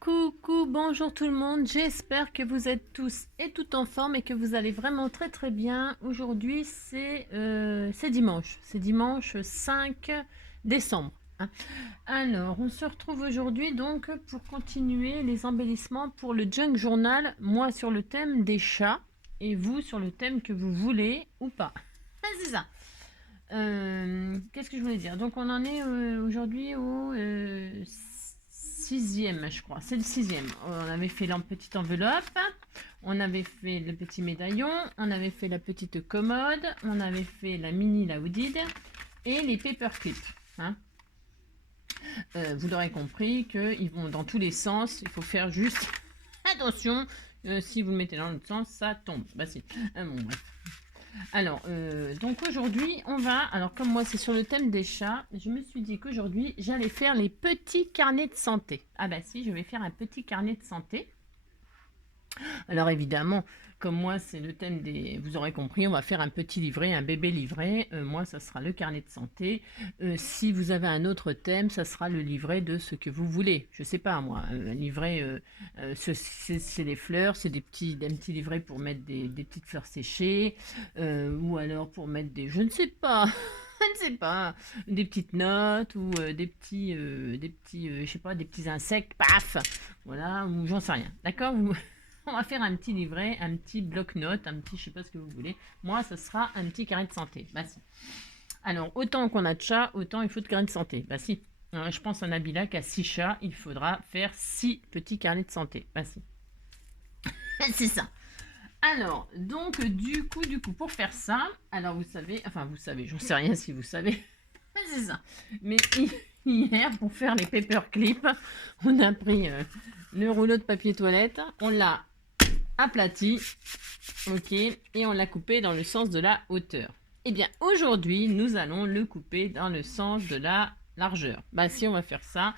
Coucou, bonjour tout le monde, j'espère que vous êtes tous et toutes en forme et que vous allez vraiment très bien. Aujourd'hui c'est dimanche 5 décembre. Hein. Alors, on se retrouve aujourd'hui donc pour continuer les embellissements pour le Junk Journal, moi sur le thème des chats et vous sur le thème que vous voulez ou pas. C'est ça. Qu'est-ce que je voulais dire? Donc on en est aujourd'hui au sixième, je crois. C'est le sixième. On avait fait la petite enveloppe, on avait fait le petit médaillon, on avait fait la petite commode, on avait fait la mini Laoudide et les paperclips. Hein. Vous l'aurez compris qu'ils vont dans tous les sens. Il faut faire juste attention. Si vous le mettez dans l'autre sens, ça tombe. Bah si. Bon, bref. Alors, donc aujourd'hui, on va... Alors, comme moi, c'est sur le thème des chats, je me suis dit qu'aujourd'hui, j'allais faire les petits carnets de santé. Ah bah si, je vais faire un petit carnet de santé. Alors évidemment, comme moi c'est le thème des... Vous aurez compris, on va faire un petit livret, un bébé livret. Moi, ça sera le carnet de santé. Si vous avez un autre thème, ça sera le livret de ce que vous voulez. Je sais pas moi, un livret, c'est les fleurs, c'est un petit livret pour mettre des petites fleurs séchées, ou alors pour mettre des... Je ne sais pas. Je ne sais pas, des petites notes ou je sais pas, des petits insectes, paf, voilà, ou j'en sais rien, d'accord. On va faire un petit livret, un petit bloc-notes, un petit, je sais pas ce que vous voulez. Moi, ça sera un petit carnet de santé. Bah si. Alors, autant qu'on a de chats, autant il faut de carnet de santé. Bah si. Alors, je pense à Nabila qui a 6 chats, il faudra faire 6 petits carnets de santé. Bah si. C'est ça. Alors, donc, du coup, pour faire ça, alors vous savez, j'en sais rien si vous savez. C'est ça. Mais hier, pour faire les paperclips, on a pris le rouleau de papier toilette, on l'a aplati, ok, et on l'a coupé dans le sens de la hauteur. Eh bien, aujourd'hui, nous allons le couper dans le sens de la largeur. Bah si, on va faire ça.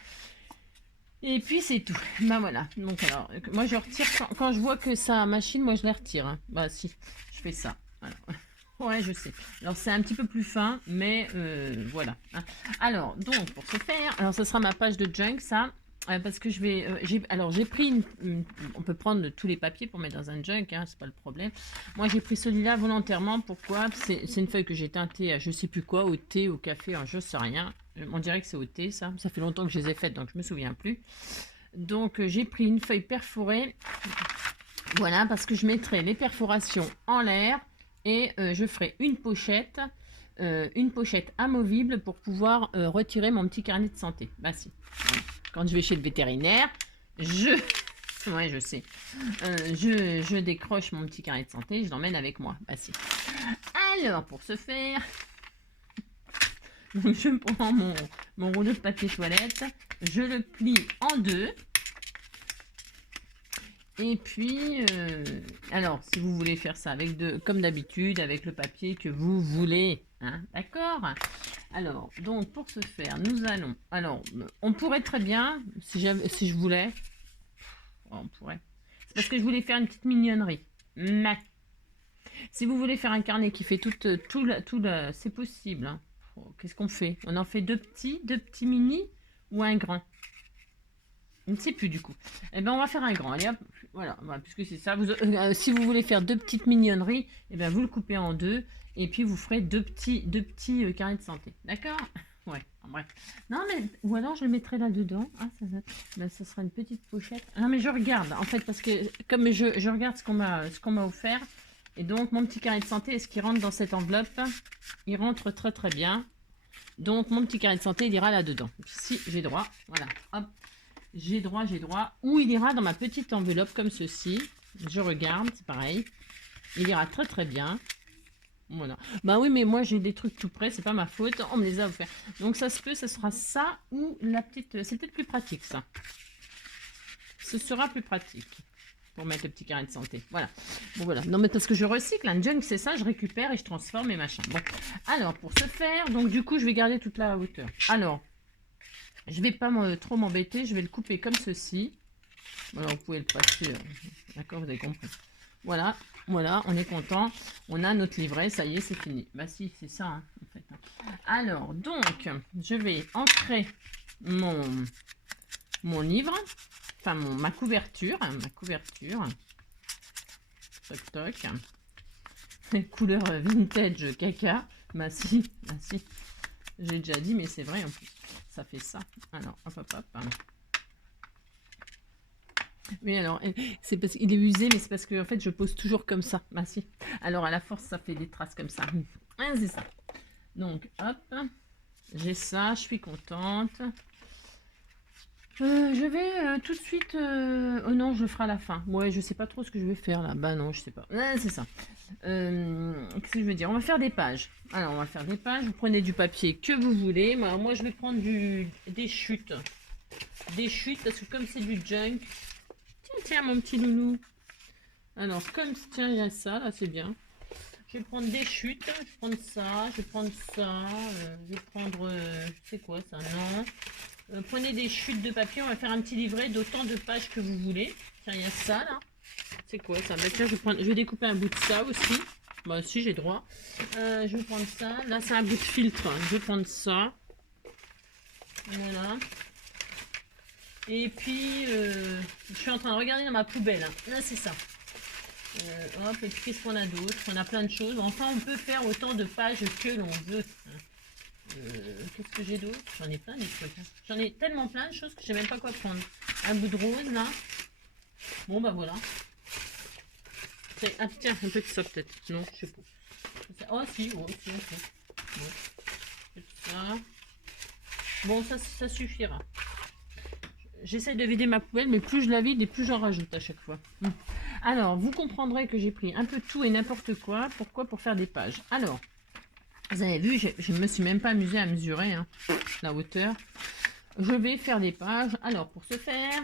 Et puis c'est tout. Bah voilà. Donc alors, moi je retire quand je vois que ça machine, moi je les retire. Hein. Bah si, je fais ça. Alors, ouais, je sais. Alors c'est un petit peu plus fin, mais voilà. Hein. Alors donc pour ce faire, alors ça sera ma page de junk, ça. Parce que je vais, j'ai pris on peut prendre tous les papiers pour mettre dans un junk, hein, c'est pas le problème. Moi j'ai pris celui-là volontairement, pourquoi? C'est une feuille que j'ai teintée à je sais plus quoi, au thé, au café, hein, je sais rien. On dirait que c'est au thé, ça fait longtemps que je les ai faites, donc je me souviens plus. Donc j'ai pris une feuille perforée, voilà, parce que je mettrai les perforations en l'air et je ferai une pochette amovible pour pouvoir retirer mon petit carnet de santé. Bah si. Quand je vais chez le vétérinaire, ouais, je sais. Je décroche mon petit carnet de santé, je l'emmène avec moi. Bah si. Alors, pour ce faire, donc je prends mon rouleau de papier toilette, je le plie en deux. Et puis, alors, si vous voulez faire ça comme d'habitude, avec le papier que vous voulez, hein, d'accord? Alors, donc, pour ce faire, nous allons... Alors, on pourrait très bien, si je voulais... On pourrait. C'est parce que je voulais faire une petite mignonnerie. Mais, si vous voulez faire un carnet qui fait c'est possible. Hein. Oh, qu'est-ce qu'on fait? On en fait deux petits mini ou un grand? Je ne sais plus du coup. Eh ben on va faire un grand. Allez hop, voilà, puisque c'est ça. Si vous voulez faire deux petites mignonneries, eh ben vous le coupez en deux et puis vous ferez deux petits carnets de santé. D'accord? Ouais, bref. Non mais ou alors je le mettrai là dedans. Ah ça sera une petite pochette. Non mais je regarde en fait parce que comme je regarde ce qu'on m'a offert et donc mon petit carnet de santé est-ce qu'il rentre dans cette enveloppe? Il rentre très bien. Donc mon petit carnet de santé il ira là dedans. Si j'ai droit, voilà. Hop. J'ai droit, ou il ira dans ma petite enveloppe comme ceci. Je regarde, c'est pareil. Il ira très bien. Voilà. Bah oui, mais moi j'ai des trucs tout près, c'est pas ma faute. On me les a offerts. Donc ça se peut, ça sera ça ou la petite... C'est peut-être plus pratique ça. Ce sera plus pratique pour mettre le petit carnet de santé. Voilà. Bon voilà. Non mais parce que je recycle, un junk c'est ça, je récupère et je transforme et machin. Bon. Alors pour ce faire, donc du coup je vais garder toute la hauteur. Alors... Je vais pas trop m'embêter, je vais le couper comme ceci. Alors vous pouvez le passer, d'accord, vous avez compris. Voilà, on est content. On a notre livret, ça y est, c'est fini. Bah si, c'est ça, hein, en fait. Alors, donc, je vais ancrer mon livre. enfin ma couverture, toc toc, couleur vintage caca, bah si, j'ai déjà dit, mais c'est vrai en plus, ça fait ça. Alors hop hop hop. Mais alors, c'est parce qu'il est usé, mais c'est parce que en fait je pose toujours comme ça. Bah si. Alors à la force, ça fait des traces comme ça. C'est ça. Donc hop, j'ai ça, je suis contente. Je vais tout de suite... Oh non, je le ferai à la fin. Ouais, je sais pas trop ce que je vais faire là. Bah non, je sais pas. C'est ça. Qu'est-ce que je veux dire? On va faire des pages. Alors, on va faire des pages. Vous prenez du papier que vous voulez. Moi, je vais prendre des chutes. Des chutes, parce que comme c'est du junk... Tiens, mon petit loulou. Alors, comme... Tiens, il y a ça, là, c'est bien. Je vais prendre des chutes. Je vais prendre ça. Je vais prendre ça. Je vais prendre... c'est quoi ça? Non. Prenez des chutes de papier, on va faire un petit livret d'autant de pages que vous voulez. Tiens, il y a ça là. C'est quoi ça? Bah, tiens, je vais découper un bout de ça aussi. Bah si, j'ai droit. Je vais prendre ça. Là, c'est un bout de filtre. Je vais prendre ça. Voilà. Et puis, je suis en train de regarder dans ma poubelle. Là, c'est ça. Hop, et puis qu'est-ce qu'on a d'autre? On a plein de choses. Enfin, on peut faire autant de pages que l'on veut. Qu'est-ce que j'ai d'autre? J'en ai plein des trucs. J'en ai tellement plein de choses que je sais même pas quoi prendre. Un bout de rose là. Bon bah voilà. Ah tiens, un peu de ça peut-être. Non, je sais pas. Oh si, oh si, ok. Bon, ça. Bon, ça suffira. J'essaie de vider ma poubelle, mais plus je la vide et plus j'en rajoute à chaque fois. Alors, vous comprendrez que j'ai pris un peu tout et n'importe quoi. Pourquoi? Pour faire des pages. Alors, vous avez vu, je ne me suis même pas amusée à mesurer la hauteur. Je vais faire des pages. Alors, pour ce faire,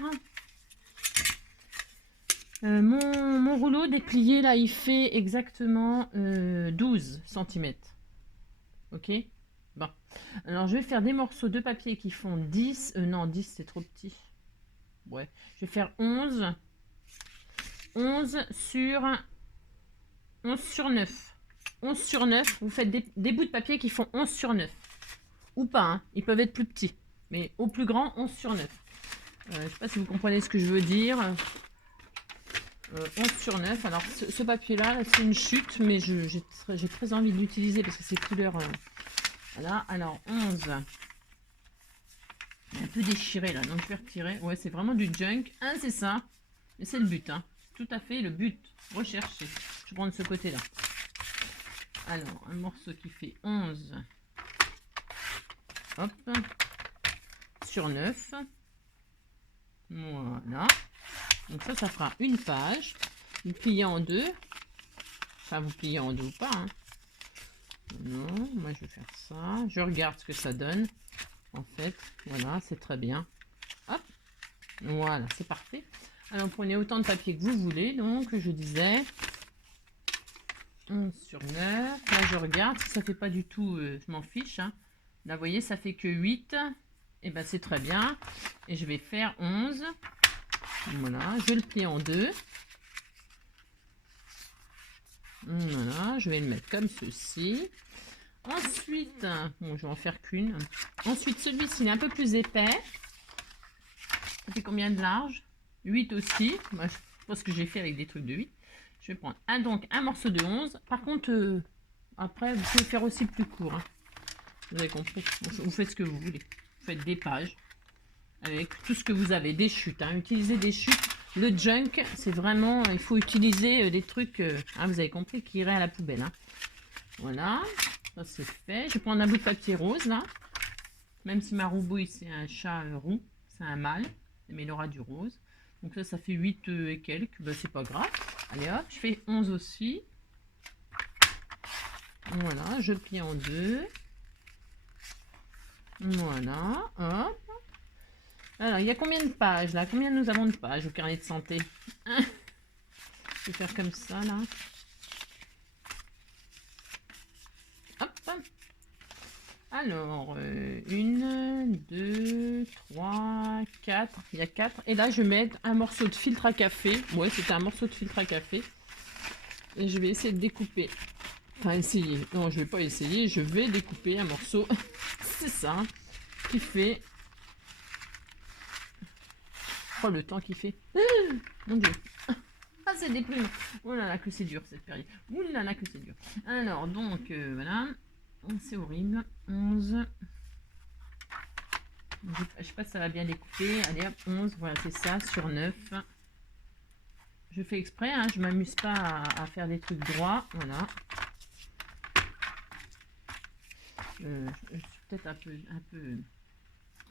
mon rouleau déplié, là, il fait exactement 12 cm. Ok? Bon. Alors, je vais faire des morceaux de papier qui font 10. Non, 10, c'est trop petit. Ouais. Je vais faire 11. 11 sur 9. 11 sur 9, vous faites des bouts de papier qui font 11 sur 9. Ou pas, hein. Ils peuvent être plus petits. Mais au plus grand, 11 sur 9. Je ne sais pas si vous comprenez ce que je veux dire. 11 sur 9. Alors, ce papier-là, c'est une chute, mais j'ai très envie de l'utiliser parce que c'est couleur... voilà, alors 11. Il est un peu déchiré, là, donc je vais retirer. Ouais, c'est vraiment du junk. C'est ça. Mais c'est le but, hein. Tout à fait le but. Rechercher. Je vais prendre ce côté-là. Alors, un morceau qui fait 11, hop, sur 9. Voilà. Donc ça fera une page. Vous pliez en deux. Enfin, vous pliez en deux ou pas. Hein. Non, moi je vais faire ça. Je regarde ce que ça donne. En fait, voilà, c'est très bien. Hop, voilà, c'est parfait. Alors, prenez autant de papier que vous voulez. Donc, je disais... 11 sur 9. Là, je regarde. Si ça fait pas du tout, je m'en fiche. Hein. Là, vous voyez, ça fait que 8. Et ben, c'est très bien. Et je vais faire 11. Voilà. Je le plie en deux. Voilà. Je vais le mettre comme ceci. Ensuite, bon, je vais en faire qu'une. Ensuite, celui-ci, il est un peu plus épais. Ça fait combien de large? 8 aussi. Moi, je pense que j'ai fait avec des trucs de 8. Je vais prendre un morceau de 11. Par contre, après, vous pouvez faire aussi plus court. Hein. Vous avez compris. Vous faites ce que vous voulez. Vous faites des pages avec tout ce que vous avez. Des chutes. Hein. Utilisez des chutes. Le junk, c'est vraiment... il faut utiliser des trucs, vous avez compris, qui iraient à la poubelle. Hein. Voilà. Ça, c'est fait. Je vais prendre un bout de papier rose, là. Même si ma roubouille, c'est un chat roux. C'est un mâle. Mais il aura du rose. Donc ça fait 8 et quelques. Ben, c'est pas grave. Allez hop, je fais 11 aussi. Voilà, je plie en deux. Voilà, hop. Alors, il y a combien de pages là? Combien nous avons de pages au carnet de santé? Je vais faire comme ça là. Hop. Alors, 1, 2, 3, 4. Il y a 4. Et là, je vais mettre un morceau de filtre à café. Ouais, c'était un morceau de filtre à café. Et je vais essayer de découper. Enfin, essayer. Non, je vais pas essayer. Je vais découper un morceau. C'est ça. Qui fait Oh, le temps qu'il fait. Mon Dieu. Ah, c'est déprimant. Oh là là, que c'est dur cette période. Oh là là, que c'est dur. Alors, donc, voilà. C'est horrible. 11. Je sais pas si ça va bien découper. Allez hop, 11. Voilà, c'est ça, sur 9. Je fais exprès, hein, je m'amuse pas à faire des trucs droits. Voilà. Je suis peut-être un peu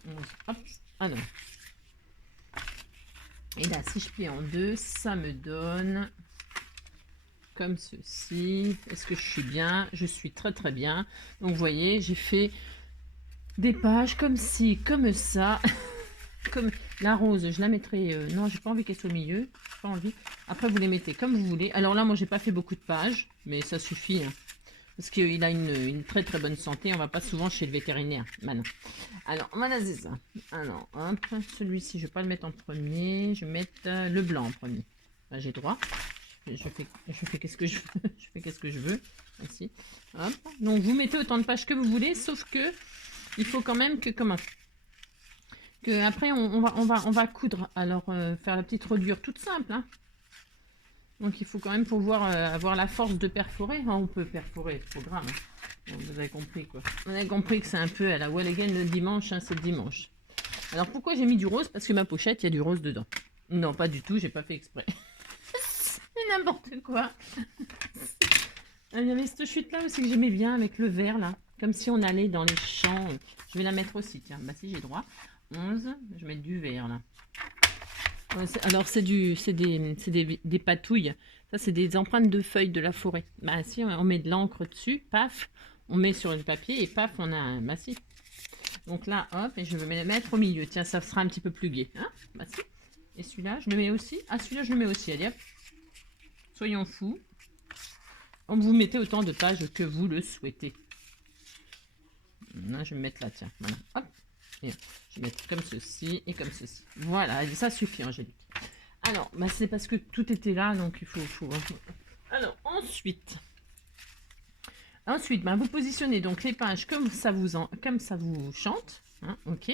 11. Hop. Ah non. Et là, si je plie en deux, ça me donne comme ceci. Est-ce que je suis bien? Je suis très très bien. Donc, vous voyez, j'ai fait des pages comme ci, comme ça. Comme la rose, je la mettrai... non, j'ai pas envie qu'elle soit au milieu. Pas envie. Après, vous les mettez comme vous voulez. Alors là, moi, j'ai pas fait beaucoup de pages, mais ça suffit. Hein, parce qu'il a une très très bonne santé. On va pas souvent chez le vétérinaire. Maintenant. Alors, voilà, c'est ça. Alors, hop, celui-ci, je vais pas le mettre en premier. Je vais mettre le blanc en premier. Là, j'ai droit. Je fais qu'est-ce que je veux. Je fais qu'est-ce que je veux. Ici. Hop. Donc, vous mettez autant de pages que vous voulez, sauf que il faut quand même que... Comment que après, on va coudre. Alors, faire la petite rodure toute simple. Hein. Donc, il faut quand même pouvoir avoir la force de perforer. Enfin, on peut perforer, c'est trop grave. Hein. Bon, vous avez compris, quoi. Vous avez compris que c'est un peu à la wall again le dimanche. Hein, c'est le dimanche. Alors, pourquoi j'ai mis du rose? Parce que ma pochette, il y a du rose dedans. Non, pas du tout. J'ai pas fait exprès. C'est n'importe quoi. Il y avait cette chute-là aussi que j'aimais bien avec le vert, là. Comme si on allait dans les champs. Je vais la mettre aussi, tiens. Bah, si j'ai droit. 11, je vais mettre du vert là. Ouais, alors c'est des patouilles. Ça c'est des empreintes de feuilles de la forêt. Bah si, on met de l'encre dessus, paf, on met sur le papier et paf, on a un. Bah si. Donc là, hop, et je vais le mettre au milieu. Tiens, ça sera un petit peu plus gai. Hein, bah si. Et celui-là, je le mets aussi. Ah, celui-là, je le mets aussi. Allez hop. Soyons fous. Vous mettez autant de pages que vous le souhaitez. Là, je vais me mettre là, tiens. Voilà. Hop. Et je vais mettre comme ceci et comme ceci. Voilà, ça suffit, Angélique. Alors, bah, c'est parce que tout était là, donc il faut... Alors, ensuite, bah, vous positionnez donc les pages comme ça vous chante. Hein, ok.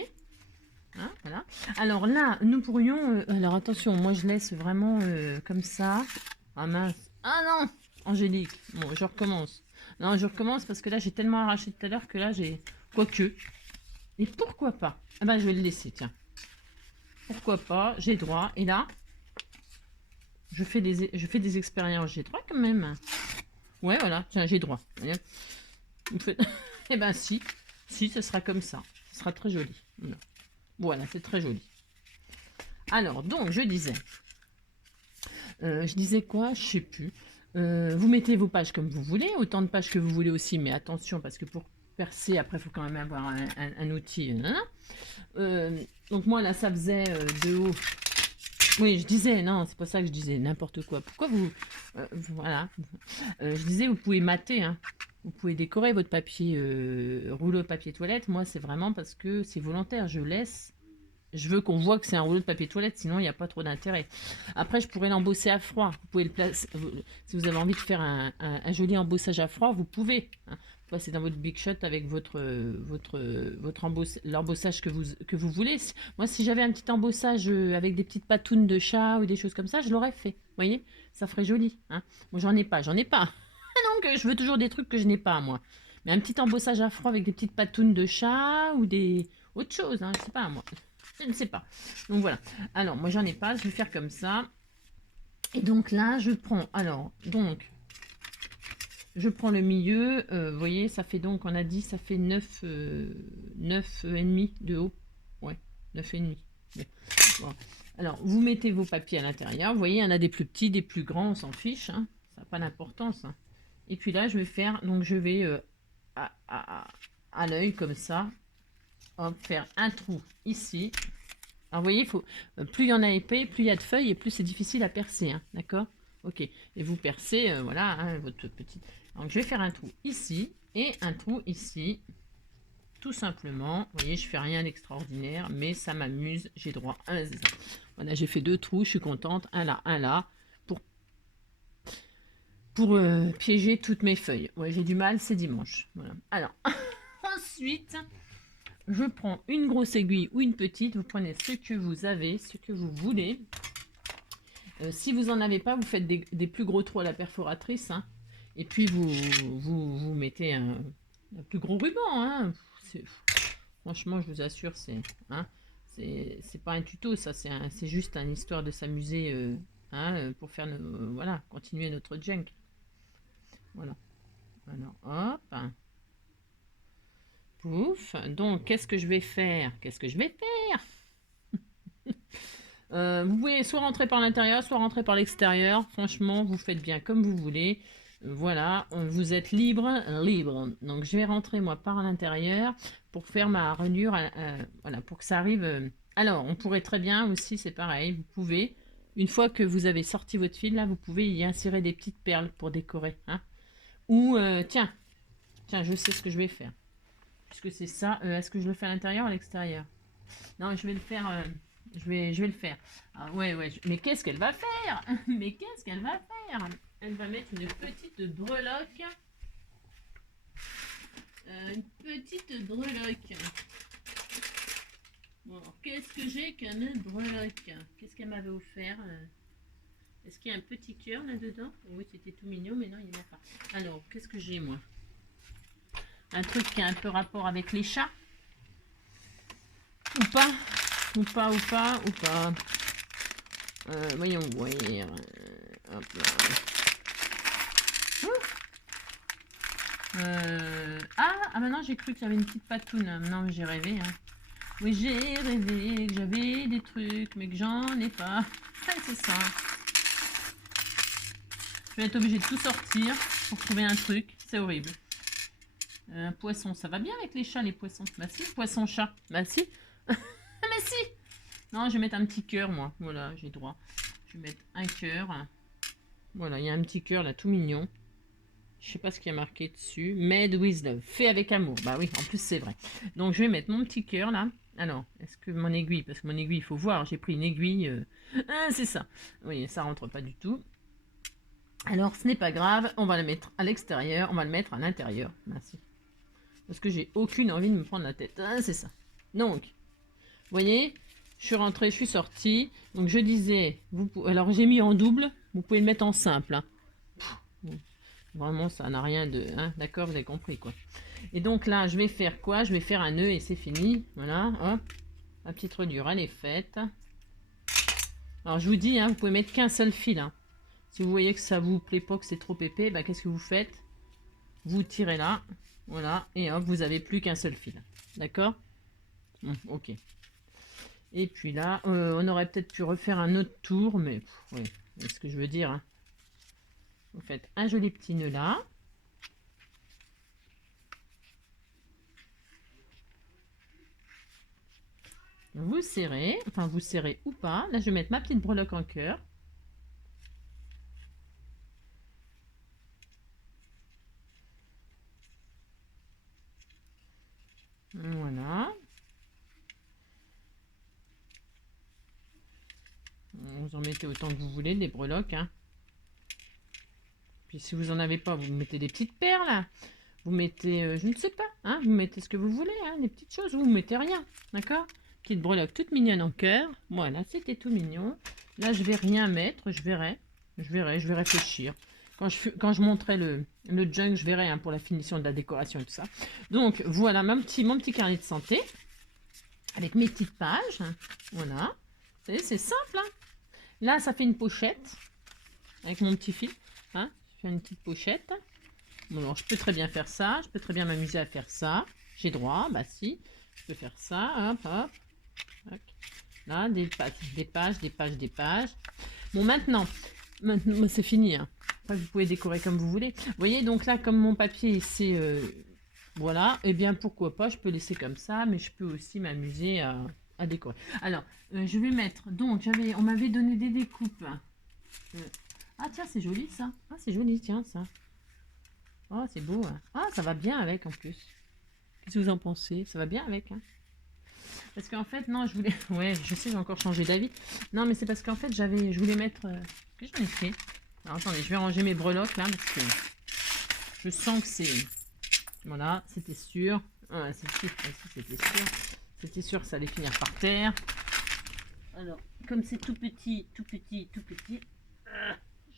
Hein, voilà. Alors là, nous pourrions... alors attention, moi je laisse vraiment comme ça. Ah mince. Ah non, Angélique. Bon, je recommence. Non, je recommence parce que là, j'ai tellement arraché tout à l'heure que là, j'ai... Quoique... Et pourquoi pas? Ah ben, je vais le laisser, tiens. Pourquoi pas? J'ai droit. Et là, je fais des expériences. J'ai droit quand même. Ouais, voilà. Tiens, j'ai droit. Eh ben, si. Si, ce sera comme ça. Ce sera très joli. Voilà, c'est très joli. Alors, donc, je disais quoi? Je sais plus. Vous mettez vos pages comme vous voulez. Autant de pages que vous voulez aussi. Mais attention, parce que pour percer, après, il faut quand même avoir un outil. Donc moi, là, ça faisait de haut. Oui, je disais, non, c'est pas ça que je disais, n'importe quoi. Pourquoi vous... voilà. Je disais, vous pouvez mater, hein. Vous pouvez décorer votre papier, rouleau de papier toilette. Moi, c'est vraiment parce que c'est volontaire. Je laisse. Je veux qu'on voit que c'est un rouleau de papier toilette, sinon il n'y a pas trop d'intérêt. Après, je pourrais l'embosser à froid. Vous pouvez le placer. Si vous avez envie de faire un joli embossage à froid, vous pouvez. Hein. Passer dans votre Big Shot avec l'embossage que vous voulez. Moi, si j'avais un petit embossage avec des petites patounes de chat ou des choses comme ça, je l'aurais fait. Vous voyez, ça ferait joli. Hein. Moi, j'en ai pas. Donc, je veux toujours des trucs que je n'ai pas, moi. Mais un petit embossage à froid avec des petites patounes de chat ou des autre chose. Hein, je sais pas, moi. Je ne sais pas. Donc voilà. Alors, moi, j'en ai pas. Je vais faire comme ça. Et donc là, je prends... Alors, donc... Je prends le milieu. Vous voyez, ça fait donc... On a dit, ça fait 9 et demi de haut. Ouais, 9 et demi. Bon. Alors, vous mettez vos papiers à l'intérieur. Vous voyez, il y en a des plus petits, des plus grands. On s'en fiche. Hein. Ça n'a pas d'importance. Hein. Et puis là, je vais faire... Donc, je vais à l'œil, comme ça. Hop, faire un trou ici. Alors, vous voyez, plus il y en a épais, plus il y a de feuilles et plus c'est difficile à percer. Hein, d'accord? Ok. Et vous percez, voilà, hein, votre petite... Donc, je vais faire un trou ici et un trou ici. Tout simplement. Vous voyez, je fais rien d'extraordinaire, mais ça m'amuse. J'ai droit à un... Voilà, j'ai fait 2 trous. Je suis contente. Un là. Pour piéger toutes mes feuilles. Ouais, j'ai du mal, c'est dimanche. Voilà. Alors, ensuite... je prends une grosse aiguille ou une petite. Vous prenez ce que vous avez, ce que vous voulez. Si vous n'en avez pas, vous faites des plus gros trous à la perforatrice. Hein, et puis vous mettez un plus gros ruban. Hein, franchement, je vous assure, c'est pas un tuto, ça. C'est juste une histoire de s'amuser pour faire voilà, continuer notre junk. Voilà. Alors, hop. Pouf. Donc, qu'est-ce que je vais faire? Qu'est-ce que je vais faire? Vous pouvez soit rentrer par l'intérieur, soit rentrer par l'extérieur. Franchement, vous faites bien comme vous voulez. Voilà, vous êtes libre. Donc, je vais rentrer, moi, par l'intérieur pour faire ma rainure. Voilà, pour que ça arrive. Alors, on pourrait très bien aussi, c'est pareil. Vous pouvez, une fois que vous avez sorti votre fil, là, vous pouvez y insérer des petites perles pour décorer. Hein. Ou, tiens, je sais ce que je vais faire. Puisque c'est ça. Est-ce que je le fais à l'intérieur ou à l'extérieur? Non, je vais le faire. Je vais le faire. Ah, ouais. Mais qu'est-ce qu'elle va faire? Mais qu'est-ce qu'elle va faire? Elle va mettre une petite breloque. Une petite breloque. Bon, qu'est-ce que j'ai comme breloque? Qu'est-ce qu'elle m'avait offert? Est-ce qu'il y a un petit cœur là-dedans? Oui, c'était tout mignon, mais non, il n'y en a pas. Alors, qu'est-ce que j'ai, moi? Un truc qui a un peu rapport avec les chats? Ou pas? Ou pas. Voyons voir. Hop là. Maintenant j'ai cru qu'il y avait une petite patoune. Non, j'ai rêvé. Hein. Oui, j'ai rêvé que j'avais des trucs, mais que j'en ai pas. C'est ça. Je vais être obligée de tout sortir pour trouver un truc. C'est horrible. Un poisson, ça va bien avec les chats, les poissons. Bah si, poisson-chat. Bah si. Mais si. Non, je vais mettre un petit cœur, moi. Voilà, j'ai droit. Je vais mettre un cœur. Voilà, il y a un petit cœur là, tout mignon. Je sais pas ce qu'il y a marqué dessus. Made with love. Fait avec amour. Bah oui, en plus c'est vrai. Donc je vais mettre mon petit cœur là. Alors, est-ce que mon aiguille, parce que mon aiguille, il faut voir. J'ai pris une aiguille. C'est ça. Oui, ça rentre pas du tout. Alors, ce n'est pas grave. On va le mettre à l'extérieur. On va le mettre à l'intérieur. Merci. Parce que j'ai aucune envie de me prendre la tête. C'est ça. Donc, vous voyez, je suis rentrée, je suis sortie. Donc je disais, alors j'ai mis en double, vous pouvez le mettre en simple. Hein. Vraiment, ça n'a rien de... Hein, d'accord, vous avez compris quoi. Et donc là, je vais faire quoi? Je vais faire un nœud et c'est fini. Voilà, hop. La petite reliure, elle est faite. Alors je vous dis, hein, vous pouvez mettre qu'un seul fil. Hein. Si vous voyez que ça vous plaît pas, que c'est trop épais, bah, qu'est-ce que vous faites? Vous tirez là, voilà, et hop, vous avez plus qu'un seul fil. D'accord? Ok. Et puis là, on aurait peut-être pu refaire un autre tour, mais oui, c'est ce que je veux dire. Hein. Vous faites un joli petit nœud là. Vous serrez, enfin vous serrez ou pas. Là, je vais mettre ma petite breloque en cœur. Voilà. Vous en mettez autant que vous voulez, des breloques. Hein. Puis si vous n'en avez pas, vous mettez des petites perles. Vous mettez, je ne sais pas, hein, vous mettez ce que vous voulez, hein, des petites choses. Vous ne mettez rien, d'accord? Petite breloque toute mignonne en cœur. Voilà, c'était tout mignon. Là, je vais rien mettre, je verrai, je vais réfléchir. Quand je montrerai le junk, je verrai hein, pour la finition de la décoration et tout ça. Donc, voilà mon petit carnet de santé. Avec mes petites pages. Voilà. Vous savez, c'est simple. Hein. Là, ça fait une pochette. Avec mon petit fil. Hein. Je fais une petite pochette. Bon, alors, je peux très bien faire ça. Je peux très bien m'amuser à faire ça. J'ai droit. Bah si. Je peux faire ça. Hop, hop. Hop. Là, des pages. Bon, maintenant c'est fini. Hein. Après, vous pouvez décorer comme vous voulez. Vous voyez, donc là, comme mon papier, c'est... voilà. Eh bien, pourquoi pas, je peux laisser comme ça. Mais je peux aussi m'amuser à décorer. Alors, je vais mettre... Donc, on m'avait donné des découpes. Ah, tiens, c'est joli, ça. Ah, c'est joli, tiens, ça. Oh, c'est beau. Hein. Ah, ça va bien avec, en plus. Qu'est-ce que vous en pensez? Ça va bien avec, hein. Parce qu'en fait, non, je voulais... Ouais, je sais, j'ai encore changé d'avis. Non, mais c'est parce qu'en fait, je voulais mettre... Qu'est-ce que j'en ai fait? Alors, attendez, je vais ranger mes breloques, là, parce que je sens que c'est... Voilà, c'était sûr. Ah, c'était sûr. C'était sûr que ça allait finir par terre. Alors, comme c'est tout petit,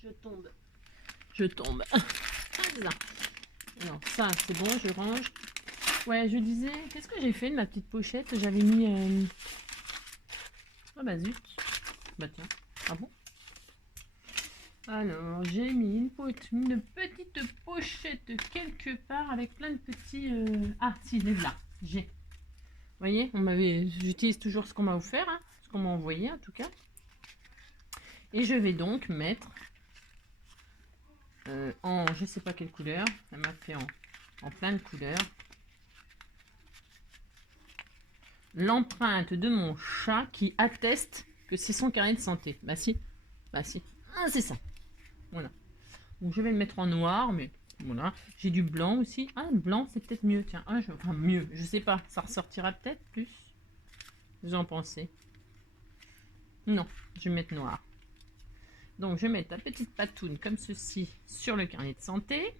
je tombe. Je tombe. Alors, ça, c'est bon, je range. Ouais, je disais, qu'est-ce que j'ai fait de ma petite pochette? J'avais mis... Ah bah zut. Bah tiens. Ah bon? Alors, j'ai mis une petite pochette quelque part avec plein de petits... Ah, si, les là. J'ai. Vous voyez, j'utilise toujours ce qu'on m'a offert, hein, ce qu'on m'a envoyé en tout cas. Et je vais donc mettre en je sais pas quelle couleur. Ça m'a fait en plein de couleurs. L'empreinte de mon chat qui atteste que c'est son carnet de santé. Bah si. Ah, c'est ça. Voilà. Donc je vais le mettre en noir, mais voilà. J'ai du blanc aussi. Ah, le blanc, c'est peut-être mieux. Tiens, enfin mieux, je sais pas. Ça ressortira peut-être plus. Vous en pensez? Non, je vais mettre noir. Donc je vais mettre la petite patoune comme ceci sur le carnet de santé.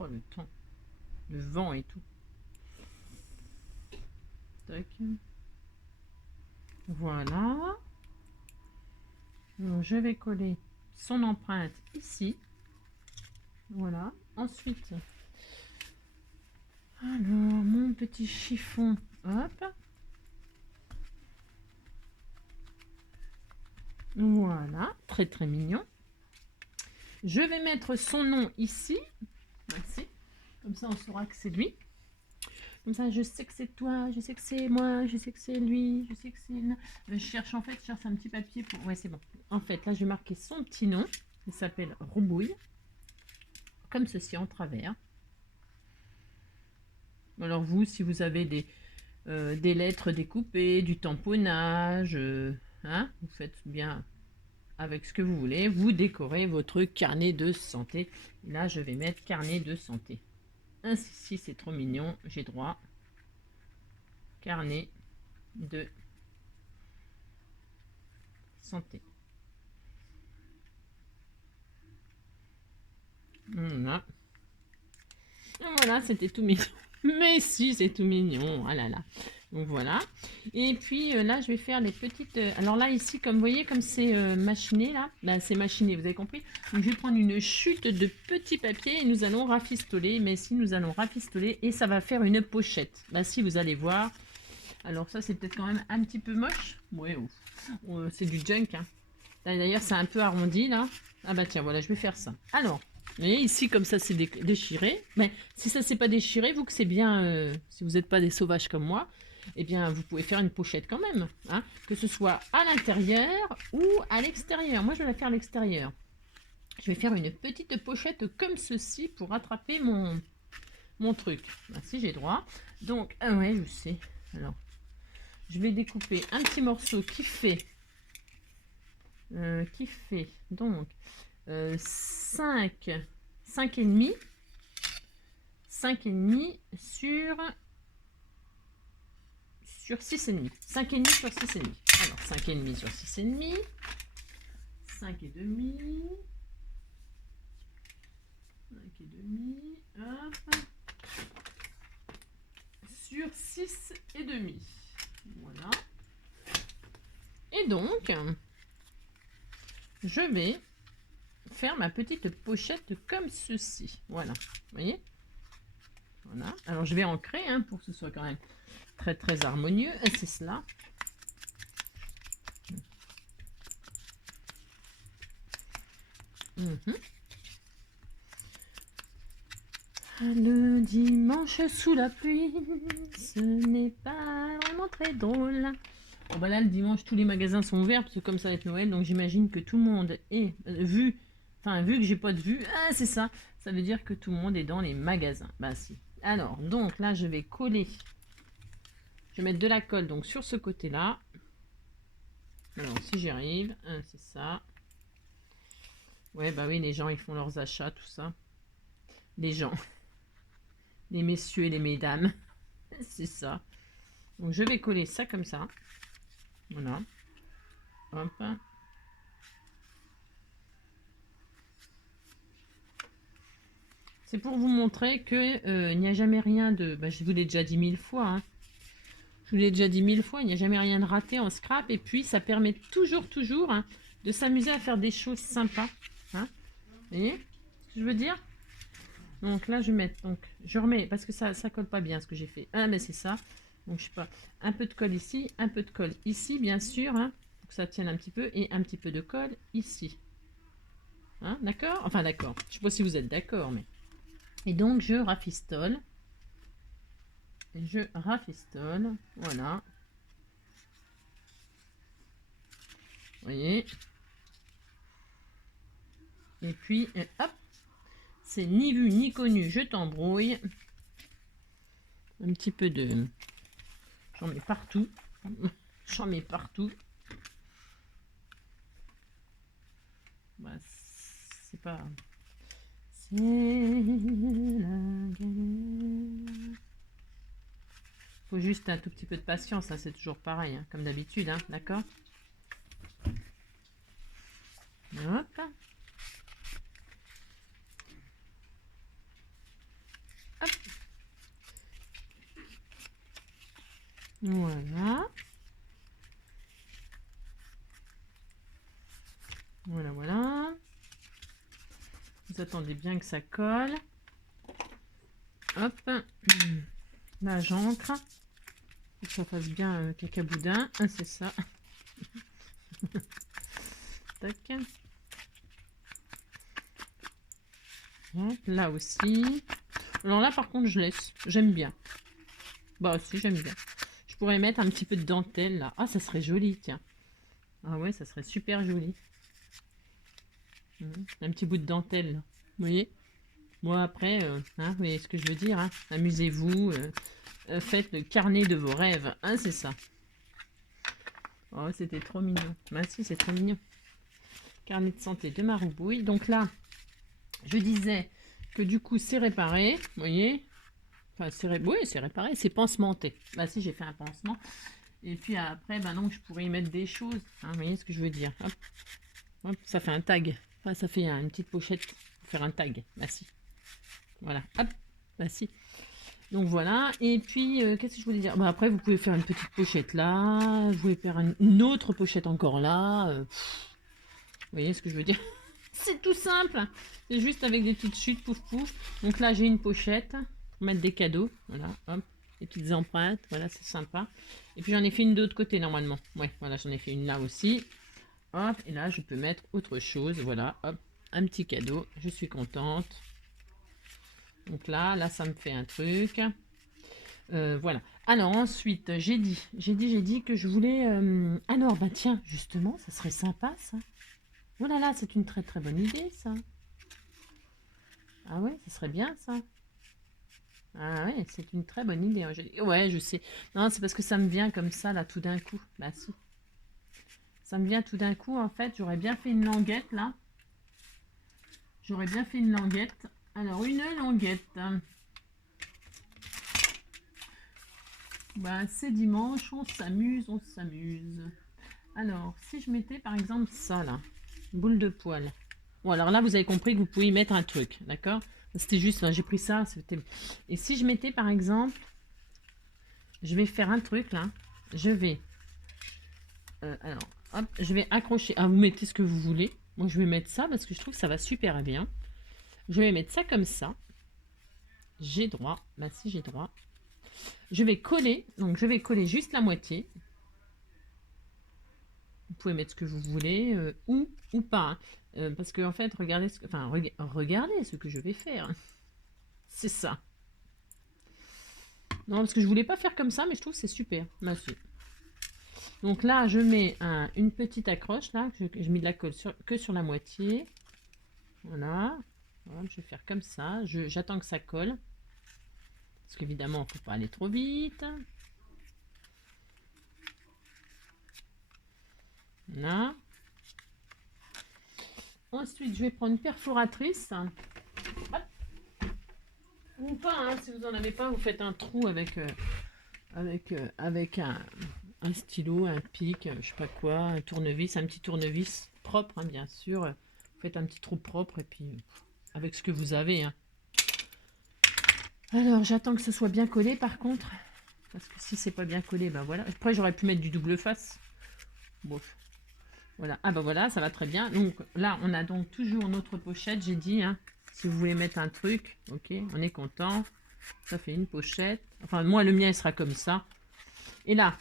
Oh le temps, le vent et tout. Tac. Voilà. Donc, je vais coller son empreinte ici. Voilà. Ensuite, alors mon petit chiffon, hop. Voilà, très très mignon. Je vais mettre son nom ici. Voici. Comme ça, on saura que c'est lui. Comme ça, je sais que c'est toi, je sais que c'est moi, je sais que c'est lui, je sais que c'est... Je cherche un petit papier pour... Ouais, c'est bon. En fait, là, je vais marquer son petit nom. Il s'appelle Roubouille. Comme ceci, en travers. Alors vous, si vous avez des lettres découpées, du tamponnage, hein, vous faites bien avec ce que vous voulez. Vous décorez votre carnet de santé. Et là, je vais mettre carnet de santé. Ainsi, si c'est trop mignon, j'ai droit. Carnet de santé. Voilà. Et voilà, c'était tout mignon. Mais si, c'est tout mignon. Ah là là. Donc voilà. Et puis là, je vais faire les petites... alors là, ici, comme vous voyez, comme c'est machiné, là c'est machiné, vous avez compris. Donc je vais prendre une chute de petits papiers et nous allons rafistoler. Mais si, nous allons rafistoler et ça va faire une pochette. Là, si, vous allez voir. Alors ça, c'est peut-être quand même un petit peu moche. Ouais, c'est du junk. Hein. D'ailleurs, c'est un peu arrondi, là. Ah bah tiens, voilà, je vais faire ça. Alors... Vous voyez, ici, comme ça, c'est déchiré. Mais si ça, c'est pas déchiré, vous que c'est bien, si vous n'êtes pas des sauvages comme moi, eh bien, vous pouvez faire une pochette quand même. Hein, que ce soit à l'intérieur ou à l'extérieur. Moi, je vais la faire à l'extérieur. Je vais faire une petite pochette comme ceci pour attraper mon truc. Si j'ai droit. Donc, ah ouais, je sais. Alors, je vais découper un petit morceau qui fait donc 5 et demi sur 6 et demi. 5 et demi sur 6 et demi. Alors 5 et demi sur 6 et demi. 5 et demi. 5 et demi. Hop. Sur 6 et demi. Voilà. Et donc, je vais faire ma petite pochette comme ceci. Voilà. Vous voyez? Voilà. Alors, je vais ancrer hein, pour que ce soit quand même très, très harmonieux. Et c'est cela. Le dimanche sous la pluie, ce n'est pas vraiment très drôle. Bon bah là le dimanche tous les magasins sont ouverts parce que comme ça va être Noël, donc j'imagine que tout le monde est vu que j'ai pas de vue, ah c'est ça, ça veut dire que tout le monde est dans les magasins. Bah si. Alors donc là je vais coller, je vais mettre de la colle donc sur ce côté là. Alors si j'y arrive, c'est ça. Ouais bah oui, les gens ils font leurs achats, tout ça. Les gens. Les messieurs et les mesdames. C'est ça. Donc je vais coller ça comme ça. Voilà. Hop. C'est pour vous montrer que il n'y a jamais rien de... Bah, je vous l'ai déjà dit 1000 fois. Hein. Je vous l'ai déjà dit 1000 fois, il n'y a jamais rien de raté en scrap. Et puis, ça permet toujours hein, de s'amuser à faire des choses sympas. Hein. Vous voyez ce que je veux dire? Donc là, je vais mettre... Donc, je remets, parce que ça colle pas bien ce que j'ai fait. Ah, mais c'est ça. Donc, je sais pas. Un peu de colle ici, un peu de colle ici, bien sûr. Hein, pour que ça tienne un petit peu. Et un petit peu de colle ici. Hein, d'accord? Enfin, d'accord. Je sais pas si vous êtes d'accord, mais... Et donc, je rafistole. Je rafistole. Voilà. Vous voyez? Et puis, hop. C'est ni vu ni connu, je t'embrouille. Un petit peu de... J'en mets partout. J'en mets partout. Bah, c'est pas... C'est la galère. Faut juste un tout petit peu de patience, hein, c'est toujours pareil, hein, comme d'habitude, hein, d'accord? Hop. Hop. Voilà. Voilà, voilà. Vous attendez bien que ça colle. Hop. Là, j'ancre. Faut que ça fasse bien cacaboudin. Ah, c'est ça. Tac. Hop, là aussi. Alors là, par contre, je laisse. J'aime bien. Bah, si, j'aime bien. Je pourrais mettre un petit peu de dentelle, là. Ah, ça serait joli, tiens. Ah ouais, ça serait super joli. Un petit bout de dentelle, là. Vous voyez? Bon, après, hein, vous voyez ce que je veux dire, hein. Amusez-vous. Faites le carnet de vos rêves. Hein, c'est ça. Oh, c'était trop mignon. Bah si, c'est trop mignon. Carnet de santé de Maroubouille. Donc là, je disais que du coup, c'est réparé. Vous voyez? Enfin, oui, c'est réparé. C'est pansementé. Bah si, j'ai fait un pansement. Et puis après, bah donc, je pourrais y mettre des choses. Hein, vous voyez ce que je veux dire? Hop. Hop, ça fait un tag. Enfin, ça fait une petite pochette pour faire un tag. Bah si. Voilà. Hop. Bah si. Donc voilà. Et puis, qu'est-ce que je voulais dire? Bah après, vous pouvez faire une petite pochette là. Vous pouvez faire une autre pochette encore là. Vous voyez ce que je veux dire? C'est tout simple. C'est juste avec des petites chutes, pouf pouf. Donc là, j'ai une pochette pour mettre des cadeaux. Voilà, hop. Des petites empreintes. Voilà, c'est sympa. Et puis j'en ai fait une de l'autre côté normalement. Ouais, voilà, j'en ai fait une là aussi. Hop, et là, je peux mettre autre chose. Voilà, hop, un petit cadeau. Je suis contente. Donc là, ça me fait un truc. Voilà. Alors ensuite, j'ai dit que je voulais... Alors, bah tiens, justement, ça serait sympa, ça. Oh là là, c'est une très très bonne idée, ça. Ah ouais, ça serait bien, ça. Ah ouais, c'est une très bonne idée. Ouais, je sais. Non, c'est parce que ça me vient comme ça, là, tout d'un coup. Bah si. Ça me vient tout d'un coup, en fait. J'aurais bien fait une languette, là. J'aurais bien fait une languette. Alors, une languette. Bah, c'est dimanche, on s'amuse, on s'amuse. Alors, si je mettais, par exemple, ça, là. Boule de poil. Bon, alors là, vous avez compris que vous pouvez y mettre un truc, d'accord? C'était juste, j'ai pris ça. Et si je mettais, par exemple, je vais faire un truc, là. Je vais... alors, hop, je vais accrocher. Ah, vous mettez ce que vous voulez. Moi, je vais mettre ça parce que je trouve que ça va super bien. Je vais mettre ça comme ça. J'ai droit. Bah si, j'ai droit. Je vais coller. Donc, je vais coller juste la moitié. Vous pouvez mettre ce que vous voulez ou pas. Hein. Parce que, en fait, regardez regardez ce que je vais faire. C'est ça. Non, parce que je voulais pas faire comme ça, mais je trouve que c'est super. Bah, si. Donc là, je mets une petite accroche, là, je mets de la colle que sur la moitié. Voilà. Voilà, je vais faire comme ça. J'attends que ça colle. Parce qu'évidemment, il ne faut pas aller trop vite. Là. Ensuite, je vais prendre une perforatrice. Hop. Ou pas, hein, si vous n'en avez pas, vous faites un trou avec avec un stylo, un pic, je sais pas quoi, un tournevis, un petit tournevis propre, hein, bien sûr. Vous faites un petit trou propre et puis avec ce que vous avez. Hein. Alors, j'attends que ce soit bien collé par contre. Parce que si c'est pas bien collé, ben voilà. Après, j'aurais pu mettre du double face. Bon, voilà. Ah ben voilà, ça va très bien. Donc là, on a donc toujours notre pochette, j'ai dit. Hein, si vous voulez mettre un truc, ok, on est content. Ça fait une pochette. Enfin, moi, le mien, il sera comme ça. Et là,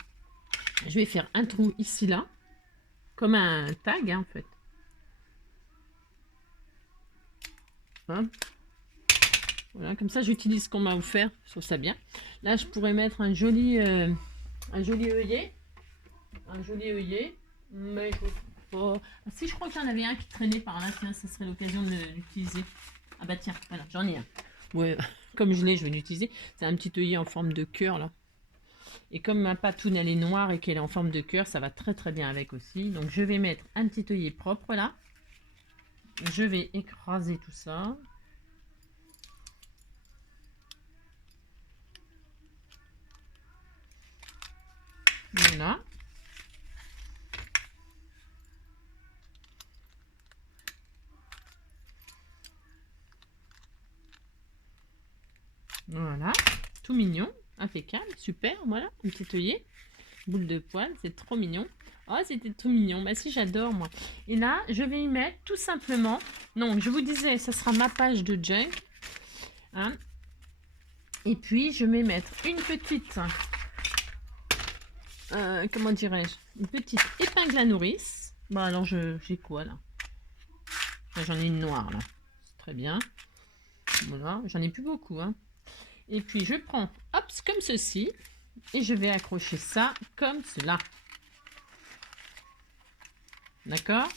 je vais faire un trou ici, là. Comme un tag, hein, en fait. Hop. Voilà, comme ça, j'utilise ce qu'on m'a offert. Je trouve ça bien. Là, je pourrais mettre un joli œillet. Un joli œillet. Mais je sais pas. Ah, si, je crois qu'il y en avait un qui traînait par là. Tiens, ça serait l'occasion de l'utiliser. Ah bah tiens, voilà, j'en ai un. Ouais, comme je l'ai, je vais l'utiliser. C'est un petit œillet en forme de cœur, là. Et comme ma patoune, elle est noire et qu'elle est en forme de cœur, ça va très très bien avec aussi. Donc, je vais mettre un petit œillet propre, là. Je vais écraser tout ça. Voilà. Voilà. Tout mignon. Impeccable. Super. Voilà. Un petit œillet. Boule de poil. C'est trop mignon. Oh, c'était tout mignon. Bah si, j'adore, moi. Et là, je vais y mettre tout simplement... Non, je vous disais, ça sera ma page de junk. Hein. Et puis, je vais mettre une petite... comment dirais-je? Une petite épingle à nourrice. Bon, alors, j'ai quoi, là? J'en ai une noire, là. C'est très bien. Voilà. J'en ai plus beaucoup, hein. Et puis, je prends, hop, comme ceci. Et je vais accrocher ça comme cela. D'accord?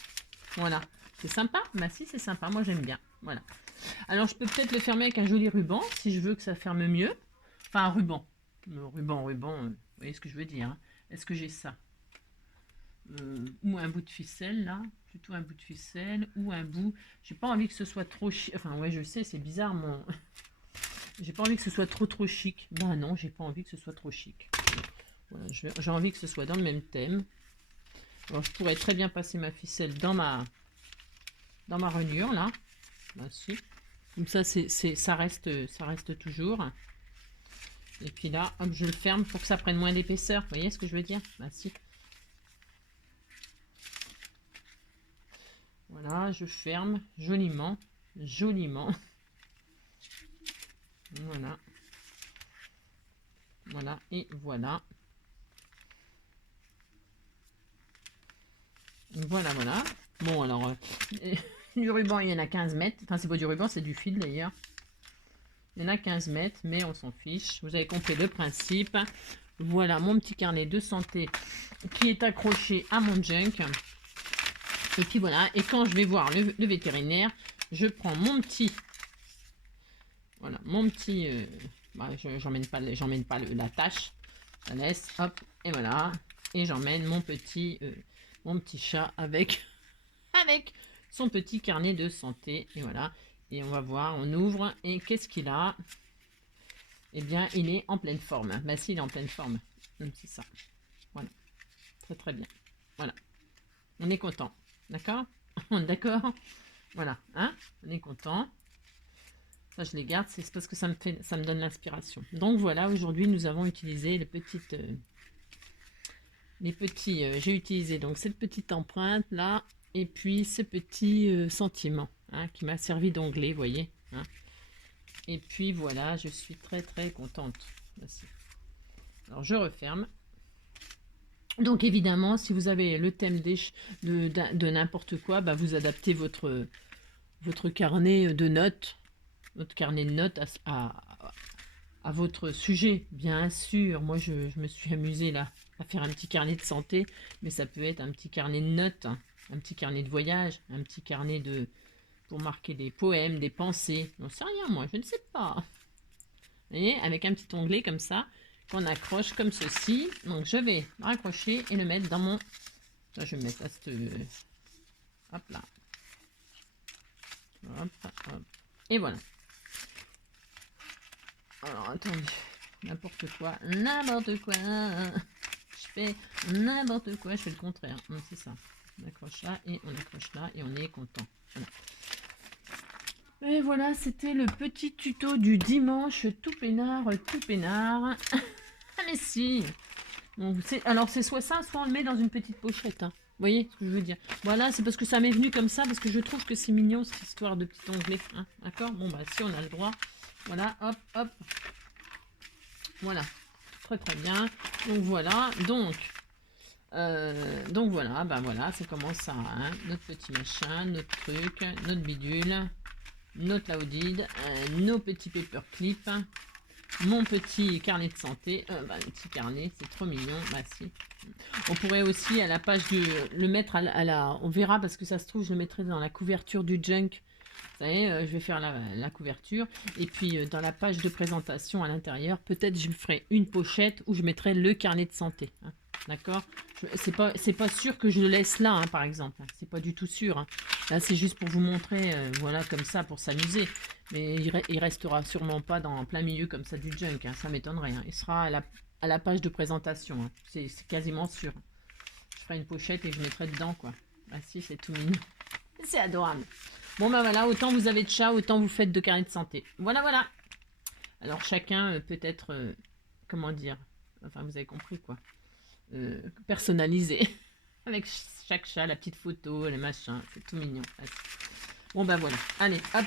Voilà. C'est sympa? Bah si, c'est sympa. Moi, j'aime bien. Voilà. Alors, je peux peut-être le fermer avec un joli ruban, si je veux que ça ferme mieux. Enfin, un ruban. Ruban, vous voyez ce que je veux dire. Hein. Est-ce que j'ai ça? Ou un bout de ficelle, là. Plutôt un bout de ficelle. Ou un bout... J'ai pas envie que ce soit trop chic. Enfin, ouais, je sais, c'est bizarre, mon... J'ai pas envie que ce soit trop chic. Ben non, j'ai pas envie que ce soit trop chic. Voilà, j'ai envie que ce soit dans le même thème. Alors, je pourrais très bien passer ma ficelle dans ma rainure, là. Voici. Comme ça, ça reste toujours. Et puis là, hop, je le ferme pour que ça prenne moins d'épaisseur. Vous voyez ce que je veux dire? Bah si. Voilà, je ferme joliment. Joliment. Voilà. Voilà, et voilà. Voilà, voilà. Bon, alors, du ruban, il y en a 15 mètres. Enfin, c'est pas du ruban, c'est du fil d'ailleurs. Il y en a 15 mètres, mais on s'en fiche. Vous avez compris le principe. Voilà mon petit carnet de santé qui est accroché à mon junk. Et puis voilà, et quand je vais voir le vétérinaire, je prends mon petit... Voilà, mon petit... bah, j'emmène pas la tâche. Je la laisse, hop, et voilà. Et j'emmène mon petit chat avec son petit carnet de santé. Et voilà. Et on va voir, on ouvre. Et qu'est-ce qu'il a? Eh bien, il est en pleine forme. Bah si, il est en pleine forme. C'est ça. Voilà. Très très bien. Voilà. On est content. D'accord? On est d'accord? Voilà. Hein? On est content. Ça, je les garde. C'est parce que ça me donne l'inspiration. Donc voilà, aujourd'hui, nous avons utilisé les petites... j'ai utilisé donc cette petite empreinte là et puis ce petit sentiment hein, qui m'a servi d'onglet, vous voyez. Hein. Et puis voilà, je suis très très contente. Merci. Alors je referme. Donc évidemment, si vous avez le thème de n'importe quoi, bah, vous adaptez votre carnet de notes, à votre sujet, bien sûr. Moi, je me suis amusée là à faire un petit carnet de santé, mais ça peut être un petit carnet de notes, hein, un petit carnet de voyage, un petit carnet pour marquer des poèmes, des pensées. J'en sais rien, moi, je ne sais pas. Vous voyez, avec un petit onglet comme ça, qu'on accroche comme ceci. Donc, je vais raccrocher et le mettre dans mon... Là, je vais mettre ça, hop là. Hop, hop. Et voilà. Alors, attendez. n'importe quoi, n'importe quoi. Je fais n'importe quoi, je fais le contraire. C'est ça. On accroche là et on accroche là et on est content. Voilà. Et voilà, c'était le petit tuto du dimanche, tout peinard, tout peinard. Ah mais si. Donc, alors c'est soit ça, soit on le met dans une petite pochette. Hein. Vous voyez ce que je veux dire? Voilà, c'est parce que ça m'est venu comme ça, parce que je trouve que c'est mignon cette histoire de petit onglet. Hein. D'accord? Bon bah si on a le droit. Voilà, hop, hop. Voilà. Très très bien. Donc voilà. Donc voilà, bah voilà, ça commence ça. Hein. Notre petit machin, notre truc, notre bidule, notre laudide, nos petits paperclips. Mon petit carnet de santé, le petit carnet, c'est trop mignon. Bah si. On pourrait aussi à la page du le mettre à la, on verra parce que ça se trouve je le mettrai dans la couverture du junk. Vous savez, je vais faire la couverture et puis dans la page de présentation à l'intérieur, peut-être je ferai une pochette où je mettrai le carnet de santé. Hein. D'accord? C'est pas sûr que je le laisse là, hein, par exemple. C'est pas du tout sûr. Hein. Là, c'est juste pour vous montrer, voilà, comme ça, pour s'amuser. Mais il restera sûrement pas dans plein milieu comme ça du junk. Hein, ça m'étonnerait. Hein. Il sera à la page de présentation. Hein. C'est quasiment sûr. Je ferai une pochette et je mettrai dedans, quoi. Ah si, c'est tout mignon. C'est adorable. Bon, ben voilà, autant vous avez de chat, autant vous faites de carnet de santé. Voilà, voilà. Alors, chacun peut-être, comment dire, enfin, vous avez compris, quoi. Personnalisé. Avec chaque chat, la petite photo, les machins. C'est tout mignon. Bon, ben voilà. Allez, hop.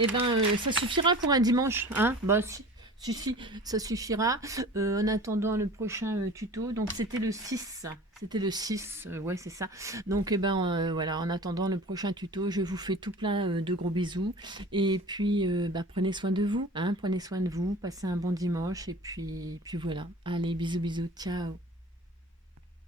Et ben, ça suffira pour un dimanche. Hein? Bah, si, ça suffira. En attendant le prochain tuto. Donc, c'était le 6. C'était le 6. Ouais, c'est ça. Donc, voilà. En attendant le prochain tuto, je vous fais tout plein de gros bisous. Et puis, prenez soin de vous. Hein? Prenez soin de vous. Passez un bon dimanche. Et puis voilà. Allez, bisous, bisous. Ciao.